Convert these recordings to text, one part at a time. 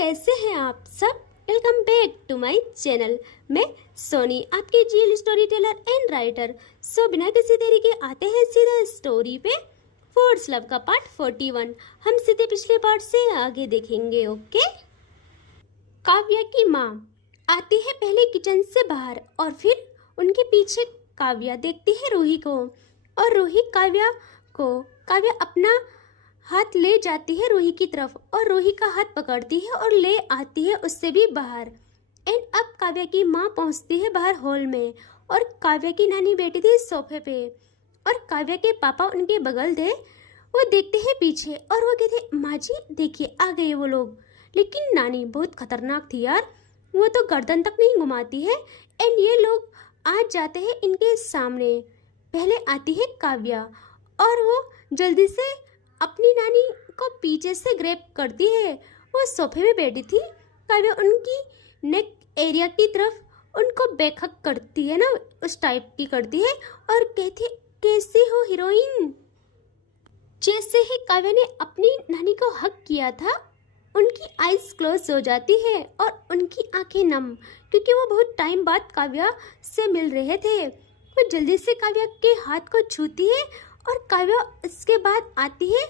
कैसे हैं आप सब। Welcome back to my channel. मैं सोनी, आपकी GL story teller and writer. So बिना किसी देरी के आते हैं सीधा स्टोरी पे। फोर्स लव का पार्ट 41 हम सीधे पिछले पार्ट से आगे देखेंगे। ओके। काव्या की माँ आती है पहले किचन से बाहर और फिर उनके पीछे काव्या देखती है रूही को, और रूही काव्या अपना हाथ ले जाती है रूही की तरफ और रूही का हाथ पकड़ती है और ले आती है उससे भी बाहर। एंड अब काव्या की माँ पहुंचती है बाहर हॉल में, और काव्या की नानी बैठी थी सोफे पे और काव्या के पापा उनके बगल थे। वो देखते हैं पीछे और वो कहते माँ जी देखिए आ गए वो लोग। लेकिन नानी बहुत खतरनाक थी यार, वो तो गर्दन तक नहीं घुमाती है। एंड ये लोग आ जाते हैं इनके सामने। पहले आती है काव्या और वो जल्दी से अपनी नानी को पीछे से ग्रैब करती है। वो सोफे में बैठी थी, काव्या उनकी नेक एरिया की तरफ उनको बैकहक करती है ना, उस टाइप की करती है और कहती है कैसी हो हीरोइन। जैसे ही काव्या ने अपनी नानी को हक किया था, उनकी आईज क्लोज हो जाती है और उनकी आंखें नम, क्योंकि वो बहुत टाइम बाद काव्या से मिल रहे थे। वो जल्दी से काव्या के हाथ को छूती है और काव्या इसके बाद आती है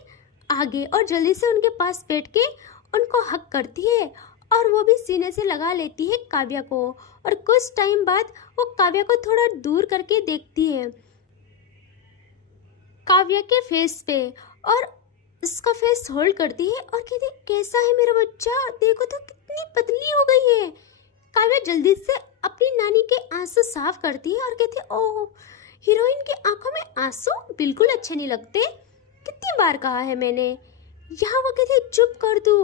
आगे और जल्दी से उनके पास बैठ के उनको हक करती है और वो भी सीने से लगा लेती है काव्या को। और कुछ टाइम बाद वो काव्या को थोड़ा दूर करके देखती है काव्या के फेस पे और उसका फेस होल्ड करती है और कहती है कैसा है मेरा बच्चा, देखो तो कितनी पतली हो गई है। काव्या जल्दी से अपनी नानी के आंसू साफ करती है और कहती है ओह हीरोइन की आंखों में आंसू बिल्कुल अच्छे नहीं लगते, कितनी बार कहा है मैंने। यहाँ वो कहती है चुप कर तू,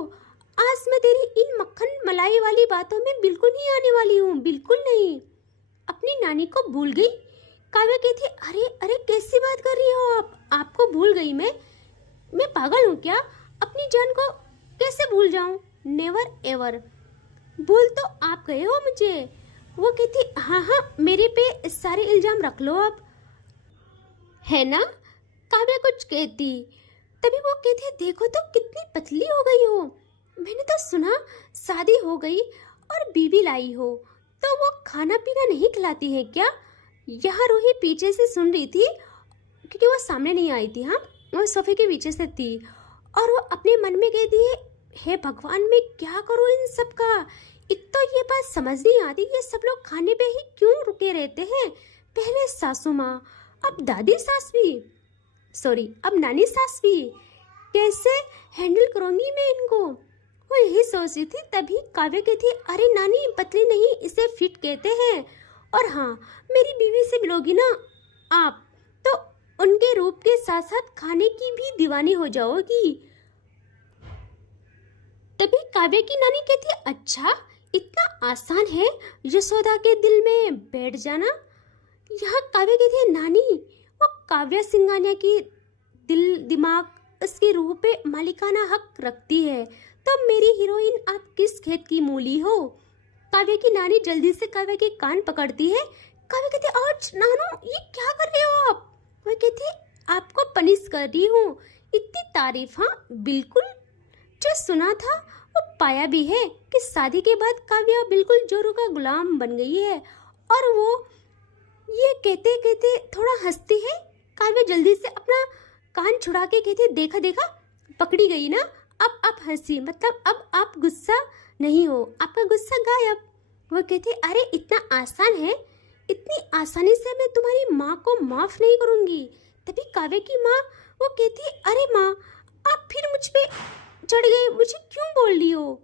आज मैं तेरी इन मक्खन मलाई वाली बातों में बिल्कुल नहीं आने वाली हूँ, बिल्कुल नहीं। अपनी नानी को भूल गई। काव्या कहती है अरे अरे कैसी बात कर रही हो आप, आपको भूल गई मैं पागल हूँ क्या, अपनी जान को कैसे भूल जाऊँ, नेवर एवर। भूल तो आप गए हो मुझे। वो कहती हाँ मेरे पे सारे इल्जाम रख लो अब, है ना। काव्या कुछ कहती, तभी वो कहती देखो तो कितनी पतली हो गई हो, मैंने तो सुना शादी हो गई और बीबी लाई हो, तो वो खाना पीना नहीं खिलाती है क्या। यहाँ रूही पीछे से सुन रही थी क्योंकि वो सामने नहीं आई थी। हाँ वो सोफे के पीछे से थी और वो अपने मन में कहती है हे भगवान मैं क्या करूँ इन सब का। एक तो ये बात समझ नहीं आती ये सब लोग खाने पे ही क्यों रुके रहते हैं, पहले सासू माँ अब दादी सास भी, सॉरी अब नानी सास भी, कैसे हैंडल करूंगी मैं इनको। वो यही सोच रही थी तभी काव्या कहती अरे नानी पतली नहीं इसे फिट कहते हैं, और हाँ मेरी बीवी से मिलोगी ना आप तो उनके रूप के साथ साथ खाने की भी दीवानी हो जाओगी। तभी काव्या की नानी कहती अच्छा इतना आसान है यशोदा के दिल में बैठ जाना। यहाँ काव्या कहती है नानी वो काव्या सिंघानिया की दिल दिमाग उसकी रूह पे मालिकाना हक रखती है, तो मेरी हीरोइन आप किस खेत की मूली हो। काव्या की नानी जल्दी से काव्या के कान पकड़ती है। काव्या कहती है आज नानू ये क्या कर रहे हो आप। वो कहती आपको पनिश कर रही हूँ, इतनी तारीफ। हाँ बिल्कुल जो सुना था वो पाया भी है कि शादी के बाद काव्या बिल्कुल जोरू का गुलाम बन गई है। और वो ये कहते कहते थोड़ा हंसती है। काव्या जल्दी से अपना कान छुड़ा के कहती देखा देखा पकड़ी गई ना, अब आप हंसी, मतलब अब आप गुस्सा नहीं हो, आपका गुस्सा गायब। वो कहती अरे इतना आसान है, इतनी आसानी से मैं तुम्हारी माँ को माफ नहीं करूँगी। तभी काव्या की माँ वो कहती अरे माँ आप फिर मुझ पे चढ़ गए, मुझे क्यों बोल रही हो।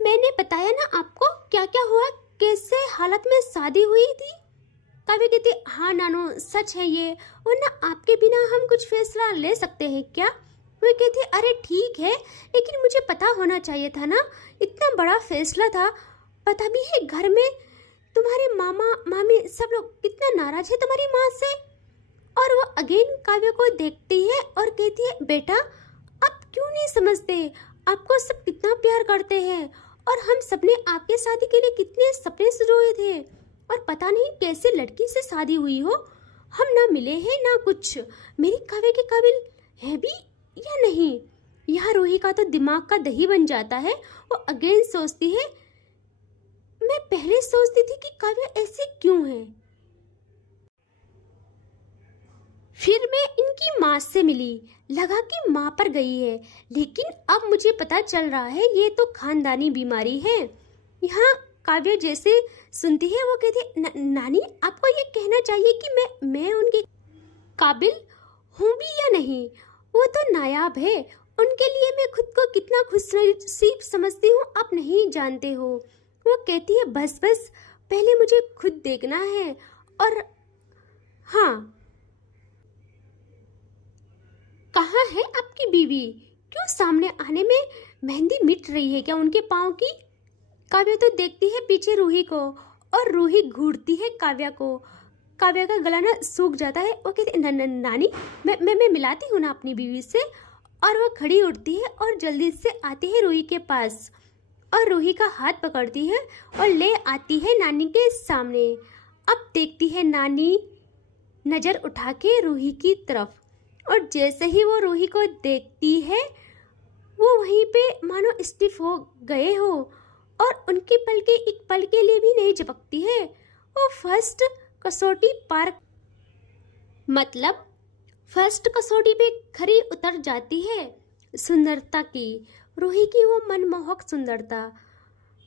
मैंने बताया ना आपको क्या क्या हुआ, कैसे हालत में शादी हुई थी। काव्या कहती हाँ नानू सच है ये, वरना आपके बिना हम कुछ फैसला ले सकते हैं क्या। वो कहती अरे ठीक है लेकिन मुझे पता होना चाहिए था ना, इतना बड़ा फैसला था। पता भी है घर में तुम्हारे मामा मामी सब लोग कितना नाराज है तुम्हारी माँ से। और वो अगेन काव्या को देखती है और कहती है बेटा आप क्यों नहीं समझते, आपको सब कितना प्यार करते हैं और हम सबने आपके शादी के लिए कितने सपने सजोए थे, और पता नहीं कैसे लड़की से शादी हुई हो, हम ना मिले हैं ना कुछ, मेरी काव्या के काबिल है भी या नहीं। यहाँ रूही का तो दिमाग का दही बन जाता है। वो अगेन सोचती है, मैं पहले सोचती थी कि काव्या ऐसी क्यों है। फिर मैं इनकी माँ से मिली, लगा कि माँ पर गई है, लेकिन अब मुझे पता चल रहा है ये तो खानदानी बीमारी है। यहाँ काव्या जैसे सुनती है वो कहती है, नानी आपको ये कहना चाहिए कि मैं उनके काबिल हूँ भी या नहीं। वो तो नायाब है, उनके लिए मैं खुद को कितना खुशनसीब समझती हूँ आप नहीं जानते हो। वो कहती है बस पहले मुझे खुद देखना है। और हाँ, कहाँ है आपकी बीवी? क्यों सामने आने में मेहंदी मिट रही है क्या उनके पाँव की? काव्या तो देखती है पीछे रूही को, और रूही घूरती है काव्या को। काव्या का गला ना सूख जाता है। वो कहती नानी मैं मिलाती हूँ ना अपनी बीवी से। और वो खड़ी उठती है और जल्दी से आती है रूही के पास, और रूही का हाथ पकड़ती है और ले आती है नानी के सामने। अब देखती है नानी नज़र उठा के रूही की तरफ, और जैसे ही वो रूही को देखती है वो वहीं पे मानो स्टिफ हो गए हो, और उनकी पलकें एक पल के लिए भी नहीं झपकती है। वो फर्स्ट कसौटी पे खरी उतर जाती है सुंदरता की, रूही की वो मनमोहक सुंदरता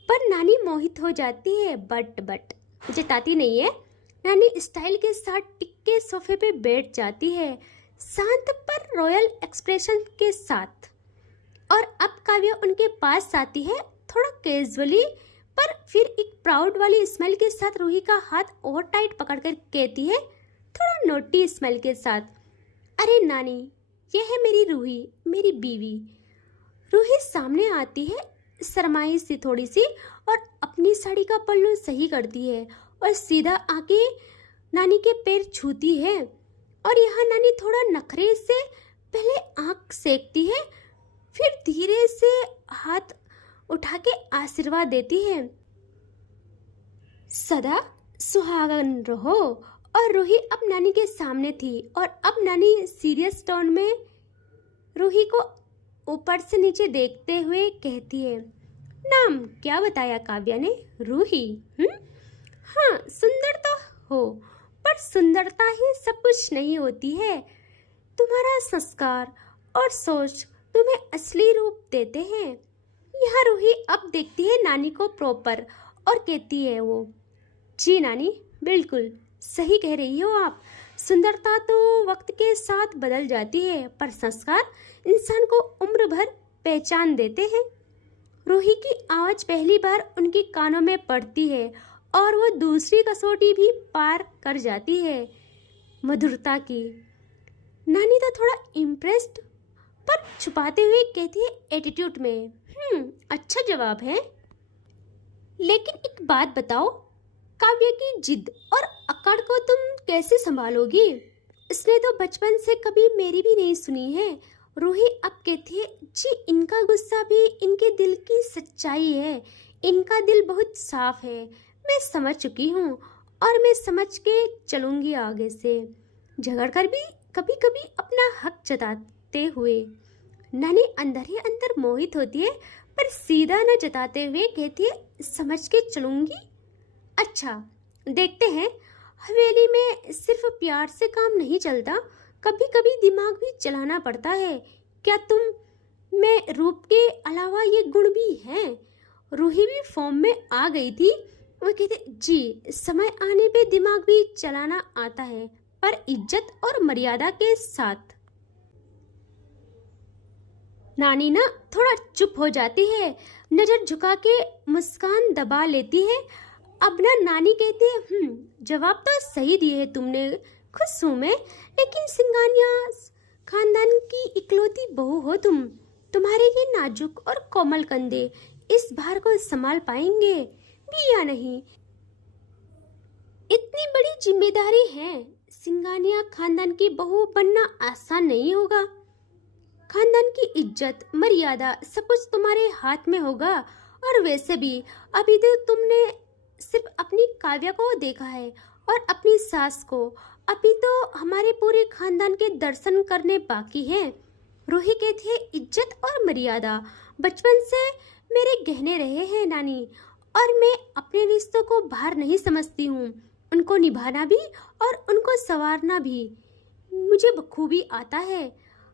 पर नानी मोहित हो जाती है। बट जताती नहीं है। नानी स्टाइल के साथ टिक्के सोफे पे बैठ जाती है, शांत पर रॉयल एक्सप्रेशन के साथ। और अब काव्या उनके पास आती है, थोड़ा कैजुअली पर फिर एक प्राउड वाली स्मेल के साथ रूही का हाथ और टाइट पकड़कर कहती है, थोड़ा नोटी स्मेल के साथ, अरे नानी ये है मेरी रूही, मेरी बीवी। रूही सामने आती है शर्माई सी थोड़ी सी, और अपनी साड़ी का पल्लू सही करती है और सीधा आके नानी के पैर छूती है। और यहाँ नानी थोड़ा नखरे से पहले आंख सेकती है, फिर धीरे से हाथ उठा के आशीर्वाद देती है, सदा सुहागन रहो। और रूही अब नानी के सामने थी, और अब नानी सीरियस टोन में रूही को ऊपर से नीचे देखते हुए कहती है, नाम क्या बताया काव्या ने? रूही। हाँ सुंदर तो हो, पर सुंदरता ही सब कुछ नहीं होती है। तुम्हारा संस्कार और सोच तुम्हें असली रूप देते हैं। यहाँ रूही अब देखती है नानी को प्रॉपर, और कहती है वो, जी नानी बिल्कुल सही कह रही हो आप। सुंदरता तो वक्त के साथ बदल जाती है, पर संस्कार इंसान को उम्र भर पहचान देते हैं। रूही की आवाज पहली बार उनके कानों में पड़ती है, और वो दूसरी कसौटी भी पार कर जाती है मधुरता की। नानी तो थोड़ा इम्प्रेस्ड पर छुपाते हुए कहती है एटीट्यूड में, अच्छा जवाब है, लेकिन एक बात बताओ, काव्या की जिद और अकड़ को तुम कैसे संभालोगी? इसने तो बचपन से कभी मेरी भी नहीं सुनी है। रूही अब कहती है, जी इनका गुस्सा भी इनके दिल की सच्चाई है। इनका दिल बहुत साफ है, मैं समझ चुकी हूँ, और मैं समझ के चलूँगी आगे से, झगड़ कर भी कभी कभी अपना हक जताते हुए। नानी अंदर ही अंदर मोहित होती है, पर सीधा न जताते हुए कहती है, समझ के चलूँगी। अच्छा देखते हैं, हवेली में सिर्फ प्यार से काम नहीं चलता, कभी कभी दिमाग भी चलाना पड़ता है। क्या तुम में रूप के अलावा ये गुण भी हैं? रूही भी फॉर्म में आ गई थी। वो कहते, जी समय आने पे दिमाग भी चलाना आता है, पर इज्जत और मर्यादा के साथ। नानी ना थोड़ा चुप हो जाती है, नजर झुका के मुस्कान दबा लेती है। अब ना नानी कहती है, जवाब तो सही दिए है तुमने, खुश हूँ मैं, लेकिन सिंगानिया खानदान की इकलौती बहू हो तुम। तुम्हारे ये नाजुक और कोमल कंधे इस भार को संभाल पाएंगे भी या नहीं? इतनी बड़ी जिम्मेदारी है, सिंगानिया खानदान की बहू बनना आसान नहीं होगा। खानदान की इज्जत मर्यादा सब कुछ तुम्हारे हाथ में होगा। और वैसे भी अभी तो तुमने सिर्फ अपनी काव्या को देखा है और अपनी सास को, अभी तो हमारे पूरे खानदान के दर्शन करने बाकी हैं। रूही कहती है इज्जत और मर्यादा बचपन से मेरे गहने रहे हैं नानी, और मैं अपने रिश्तों को भार नहीं समझती हूँ। उनको निभाना भी और उनको संवारना भी मुझे बखूबी आता है।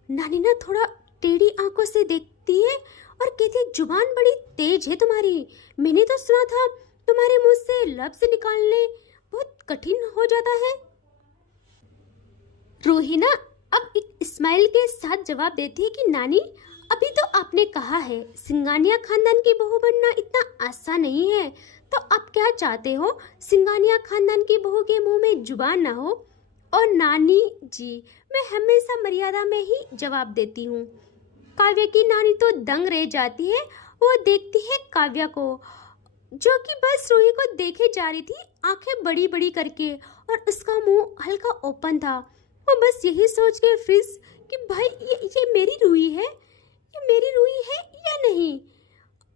नानी ना थोड़ा टेढ़ी आंखों से देखती है और कहती है जुबान बड़ी तेज है तुम्हारी। मैंने तो सुना था तुम्हारे मुंह से लफ्ज निकालने बहुत कठिन हो जाता है। रूही ना अब एक स्माइल के साथ जवाब देती है कि नानी अभी तो आपने कहा है सिंगानिया खानदान की बहू बनना इतना आसान नहीं है, तो आप क्या चाहते हो सिंगानिया खानदान की बहू के मुंह में जुबान ना हो? और नानी जी मैं हमेशा मर्यादा में ही जवाब देती हूँ। काव्या की नानी तो दंग रह जाती है। वो देखती है काव्या को जो कि बस रूही को देखे जा रही थी, आंखें बड़ी बड़ी करके, और उसका मुंह हल्का ओपन था। वो बस यही सोच के फ्रीज कि भाई ये मेरी रूही है, ये मेरी रूही है या नहीं।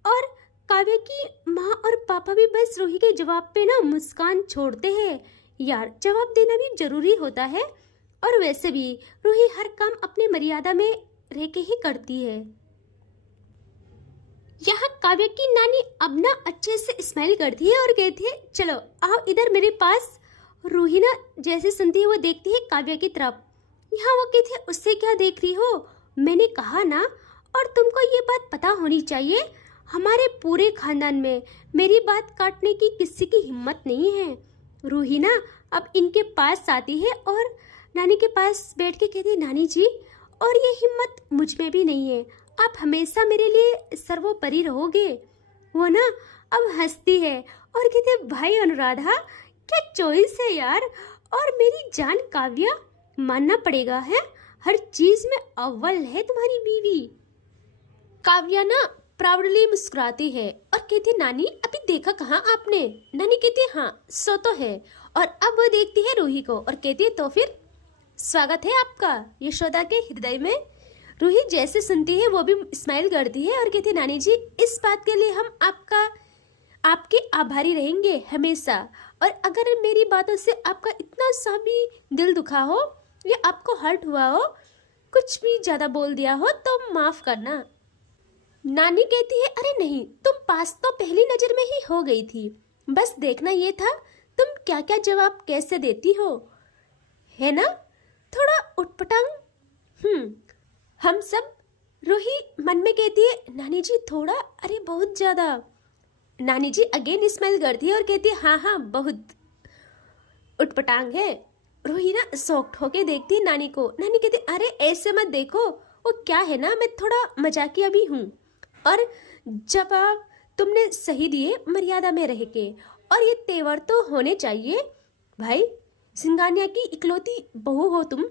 और काव्या की माँ और पापा भी बस रूही के जवाब पे ना मुस्कान छोड़ते हैं। यार जवाब देना भी जरूरी होता है, और वैसे भी रूही हर काम अपने मर्यादा में रह के ही करती है। यहाँ काव्या की नानी अब ना अच्छे से स्माइल करती है और कहती है चलो आओ इधर मेरे पास। रूही ना जैसे सुनती है वो देखती है काव्या की तरफ। यहाँ वो कहती है उससे क्या देख रही हो, मैंने कहा ना। और तुमको ये बात पता होनी चाहिए हमारे पूरे खानदान में मेरी बात काटने की किसी की हिम्मत नहीं है। रूही ना अब इनके पास आती है और नानी के पास बैठ के कहती है नानी जी और ये हिम्मत मुझ में भी नहीं है, आप हमेशा मेरे लिए सर्वोपरि रहोगे। वो ना अब हंसती है और कहती है भाई अनुराधा क्या चॉइस है यार, और मेरी जान काव्या मानना पड़ेगा है, हर चीज में अव्वल है तुम्हारी बीवी। काव्या ना प्राउडली मुस्कुराती है और कहती है नानी अभी देखा कहाँ आपने। नानी कहती है हाँ सो तो है। और अब वो देखती है रूही को और कहती है तो फिर स्वागत है आपका यशोदा के हृदय में। रूही जैसे सुनती है वो भी स्माइल करती है और कहती है नानी जी इस बात के लिए हम आपके आभारी रहेंगे हमेशा। और अगर मेरी बातों से आपका इतना सा भी दिल दुखा हो या आपको हर्ट हुआ हो, कुछ भी ज्यादा बोल दिया हो तो माफ करना। नानी कहती है अरे नहीं, तुम पास तो पहली नजर में ही हो गई थी, बस देखना ये था तुम क्या क्या जवाब कैसे देती हो, है ना, थोड़ा उटपटांग। हम सब। रूही मन में कहती है नानी जी थोड़ा, अरे बहुत ज्यादा। नानी जी अगेन स्माइल करती है और कहती है हाँ हाँ बहुत उटपटांग है। रूही ना शॉक्ड होके देखती है नानी को। नानी कहती अरे ऐसे मत देखो, वो क्या है ना मैं थोड़ा मजाकिया भी हूँ, और जवाब तुमने सही दिए मर्यादा में रह के, और ये तेवर तो होने चाहिए भाई, सिंगानिया की इकलौती बहू हो तुम,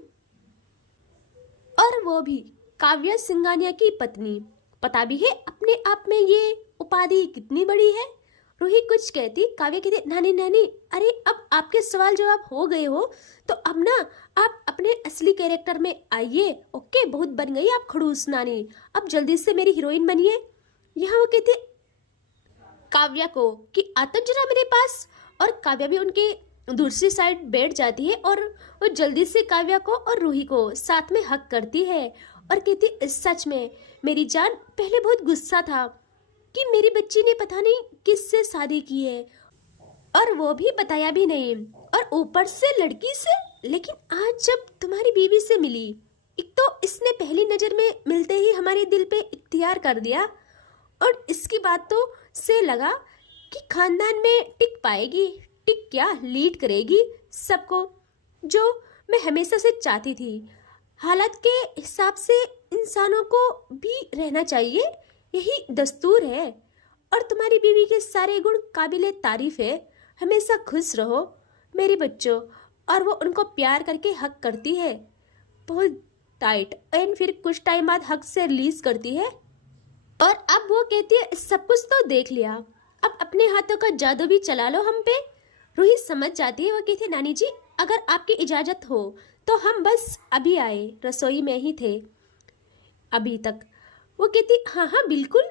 और वो भी काव्या सिंगानिया की पत्नी। पता भी है अपने आप में ये उपाधि कितनी बड़ी है। रूही कुछ कहती, काव्या कहती नानी नानी अरे अब आपके सवाल जवाब हो गए हो तो अब ना आप अपने असली कैरेक्टर में आइए। ओके बहुत बन गई आप खड़ूस नानी, अब जल्दी से मेरी हीरोइन बनिए। यहाँ वो कहते काव्या को कि आता जरा मेरे पास, और काव्या भी उनके दूसरी साइड बैठ जाती है और वो जल्दी से काव्या को और रूही को साथ में हक करती है और कहती सच में मेरी जान पहले बहुत गुस्सा था कि मेरी बच्ची ने पता नहीं किससे शादी की है, और वो भी बताया भी नहीं, और ऊपर से लड़की से। लेकिन आज जब तुम्हारी बीवी से मिली, एक तो इसने पहली नजर में मिलते ही हमारे दिल पे इख्तियार कर दिया, और इसकी बातों से लगा कि खानदान में टिक पाएगी, टिक क्या लीड करेगी सबको, जो मैं हमेशा से चाहती थी। हालात के हिसाब से इंसानों को भी रहना चाहिए, यही दस्तूर है, और तुम्हारी बीवी के सारे गुण काबिले तारीफ है। हमेशा खुश रहो मेरी बच्चों। और वो उनको प्यार करके हक करती है बहुत टाइट, एंड फिर कुछ टाइम बाद हक से रिलीज करती है। और अब वो कहती है सब कुछ तो देख लिया, अब अपने हाथों का जादू भी चला लो हम पे। रूही समझ जाती है। वो कहती है नानी जी अगर आपकी इजाजत हो तो हम बस अभी आए, रसोई में ही थे अभी तक। वो कहती हाँ हाँ बिल्कुल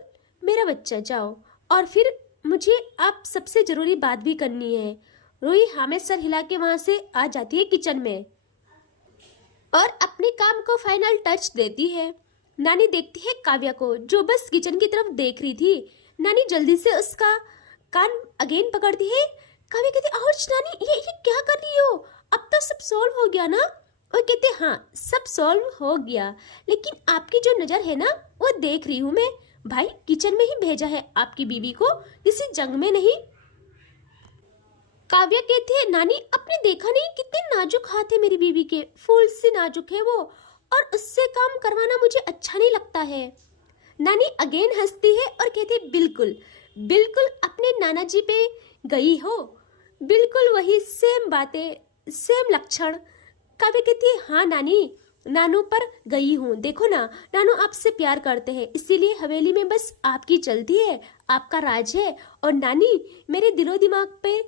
मेरा बच्चा जाओ, और फिर मुझे आप सबसे जरूरी बात भी करनी है। रूही हाँ में सर हिला के वहां से आ जाती है किचन में और अपने काम को फाइनल टच देती है। नानी देखती है काव्या को जो बस किचन की तरफ देख रही थी। नानी जल्दी से उसका कान अगेन पकड़ती है। काव्या कहती आउच नानी, ये क्या कर रही हो? अब तो सब सॉल्व हो गया ना? और कहते हाँ सब सॉल्व हो गया, लेकिन आपकी जो नजर है ना वो देख रही हूँ मैं। भाई किचन में ही भेजा है आपकी बीवी को, किसी जंग में नहीं। काव्या कहती है नानी आपने देखा नहीं कितने नाजुक हाथ है मेरी बीवी के, फूल से नाजुक है वो, और उससे काम करवाना मुझे अच्छा नहीं लगता है। नानी अगेन हंसती है और कहती है बिल्कुल बिल्कुल अपने नाना जी पे गई हो, बिल्कुल वही सेम बातें सेम लक्षण। काव्या कहती है हाँ नानी, नानू पर गई हूँ। देखो ना नानू आपसे प्यार करते हैं, इसीलिए हवेली में बस आपकी चलती है, आपका राज है। और नानी मेरे दिलो दिमाग पे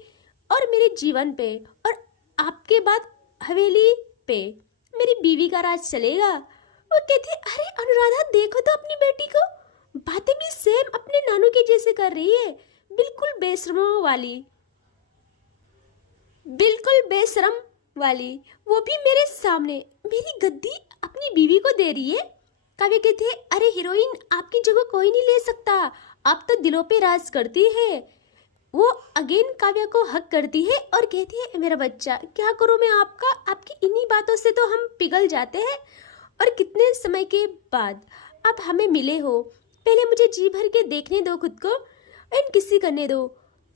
और मेरे जीवन पे और आपके बाद हवेली पे मेरी बीवी का राज चलेगा। वो कहती अरे अनुराधा देखो तो अपनी बेटी को, बातें भी सेम अपने नानू के जैसे कर रही है, बिल्कुल बेशरमों वाली, बिल्कुल बेशरम वाली, वो भी मेरे सामने मेरी गद्दी अपनी बीवी को दे रही है। काव्या कहती है अरे हीरोइन आपकी जगह कोई नहीं ले सकता, आप तो दिलों पे राज करती है। वो अगेन काव्या को हक करती है और कहती है मेरा बच्चा क्या करूं मैं आपका, आपकी इन्हीं बातों से तो हम पिघल जाते हैं। और कितने समय के बाद आप हमें मिले हो, पहले मुझे जी भर के देखने दो खुद को एंड किसी करने दो।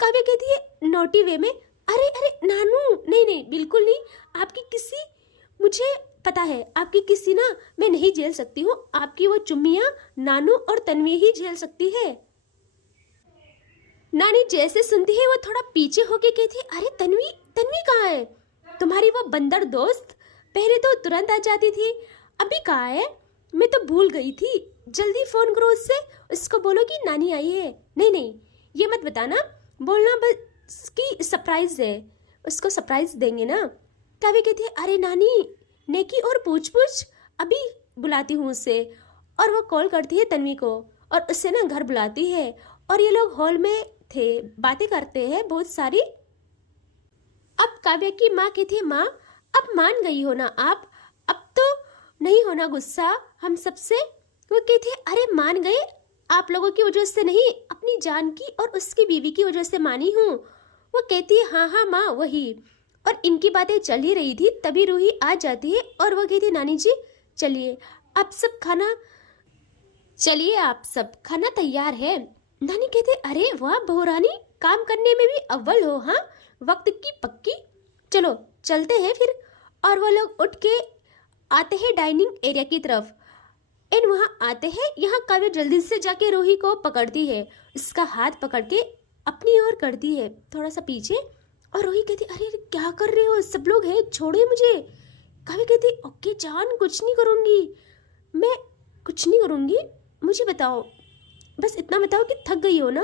काव्या कहती है नोटी वे में अरे अरे नानू नहीं नहीं बिल्कुल नहीं, आपकी किसी मुझे पता है आपकी किसी ना मैं नहीं झेल सकती हूँ, आपकी वो चुम्मियाँ नानू और तन्वी ही झेल सकती है। नानी जैसे सुनती है वो थोड़ा पीछे होके कहती है अरे तन्वी तन्वी कहाँ है? तुम्हारी वो बंदर दोस्त पहले तो तुरंत आ जाती थी, अभी कहाँ है? मैं तो भूल गई थी, जल्दी फोन करो उससे, उसको बोलो कि नानी आई है। नहीं नहीं ये मत बताना, बोलना बस कि सरप्राइज है, उसको सरप्राइज देंगे ना। काव्या कहती है अरे नानी नेकी और पूछ पूछ, अभी बुलाती हूँ उसे। और वो कॉल करती है तन्वी को और उससे ना घर बुलाती है और ये लोग हॉल में थे, बातें करते हैं बहुत सारी। अब काव्या की माँ कहती है माँ अब मान गई हो ना आप, अब तो नहीं होना गुस्सा हम सबसे। वो कहती है अरे मान गए, आप लोगों की वजह से नहीं, अपनी जान की और उसकी बीवी की वजह से मानी हूँ। वो कहती है हाँ माँ वही। और इनकी बातें चल ही रही थी तभी रूही आ जाती है और वो कहती है नानी जी चलिए आप सब खाना, चलिए आप सब खाना तैयार है। नानी कहते अरे वाह बहुरानी, काम करने में भी अव्वल हो, हाँ वक्त की पक्की, चलो चलते हैं फिर। और वो लोग उठ के आते हैं डाइनिंग एरिया की तरफ एंड वहाँ आते हैं। यहाँ काव्या जल्दी से जाके रूही को पकड़ती है, उसका हाथ पकड़ के अपनी ओर करती है थोड़ा सा पीछे। और रूही कहती अरे क्या कर रहे हो, सब लोग हैं छोड़े मुझे। काव्या कहती ओके जान कुछ नहीं करूँगी, मैं कुछ नहीं करूँगी, मुझे बताओ बस इतना बताओ कि थक गई हो ना,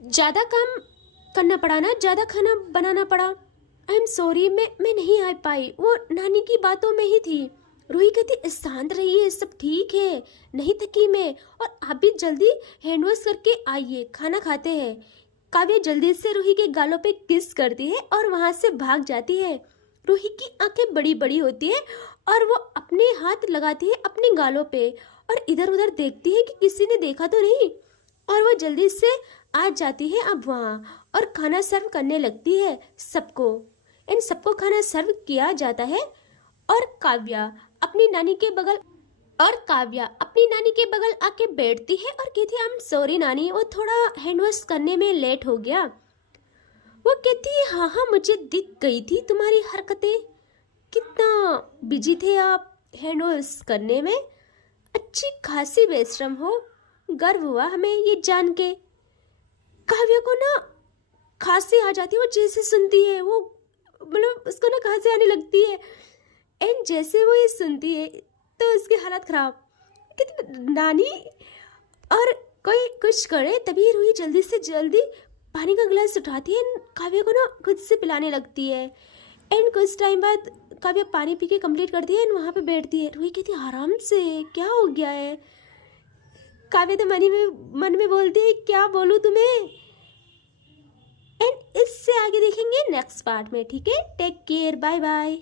ज़्यादा काम करना पड़ा ना, ज़्यादा खाना बनाना पड़ा। आई एम सॉरी मैं नहीं आ पाई, वो नानी की बातों में ही थी। रूही कहती शांत रहिए सब ठीक है, नहीं थकी मैं, और आप भी जल्दी हैंड वॉश करके आइए खाना खाते हैं। काव्या जल्दी से रूही के गालों पे किस करती है और वहाँ से भाग जाती है। रूही की आंखें बड़ी बड़ी होती है और वो अपने हाथ लगाती है अपने गालों पे और इधर उधर देखती है कि किसी ने देखा तो नहीं। और वो जल्दी से आ जाती है अब वहाँ और खाना सर्व करने लगती है सबको। इन सबको खाना सर्व किया जाता है और काव्या अपनी नानी के बगल आके बैठती है और कहती है आई एम सॉरी नानी, वो थोड़ा हैंड वॉश करने में लेट हो गया। वो कहती है हाँ मुझे दिख गई थी तुम्हारी हरकतें, कितना बिजी थे आप हैंड वॉश करने में, अच्छी खासी बेशरम हो, गर्व हुआ हमें ये जान के। काव्या को ना खांसी आ जाती है, वो जैसे सुनती है वो मतलब उसको ना खांसी आने लगती है एंड जैसे वो ये सुनती है तो उसकी हालत खराब। कहती नानी और कोई कुछ करे तभी रूही जल्दी से जल्दी पानी का गिलास उठाती है, काव्या को ना खुद से पिलाने लगती है एंड कुछ टाइम बाद काव्या पानी पी के कम्प्लीट करती है एंड वहाँ पे बैठती है। रूही कहती है आराम से, क्या हो गया है? काव्या तो मन में बोलती है क्या बोलूँ तुम्हें। एंड इससे आगे देखेंगे नेक्स्ट पार्ट में, ठीक है? Take care, bye bye.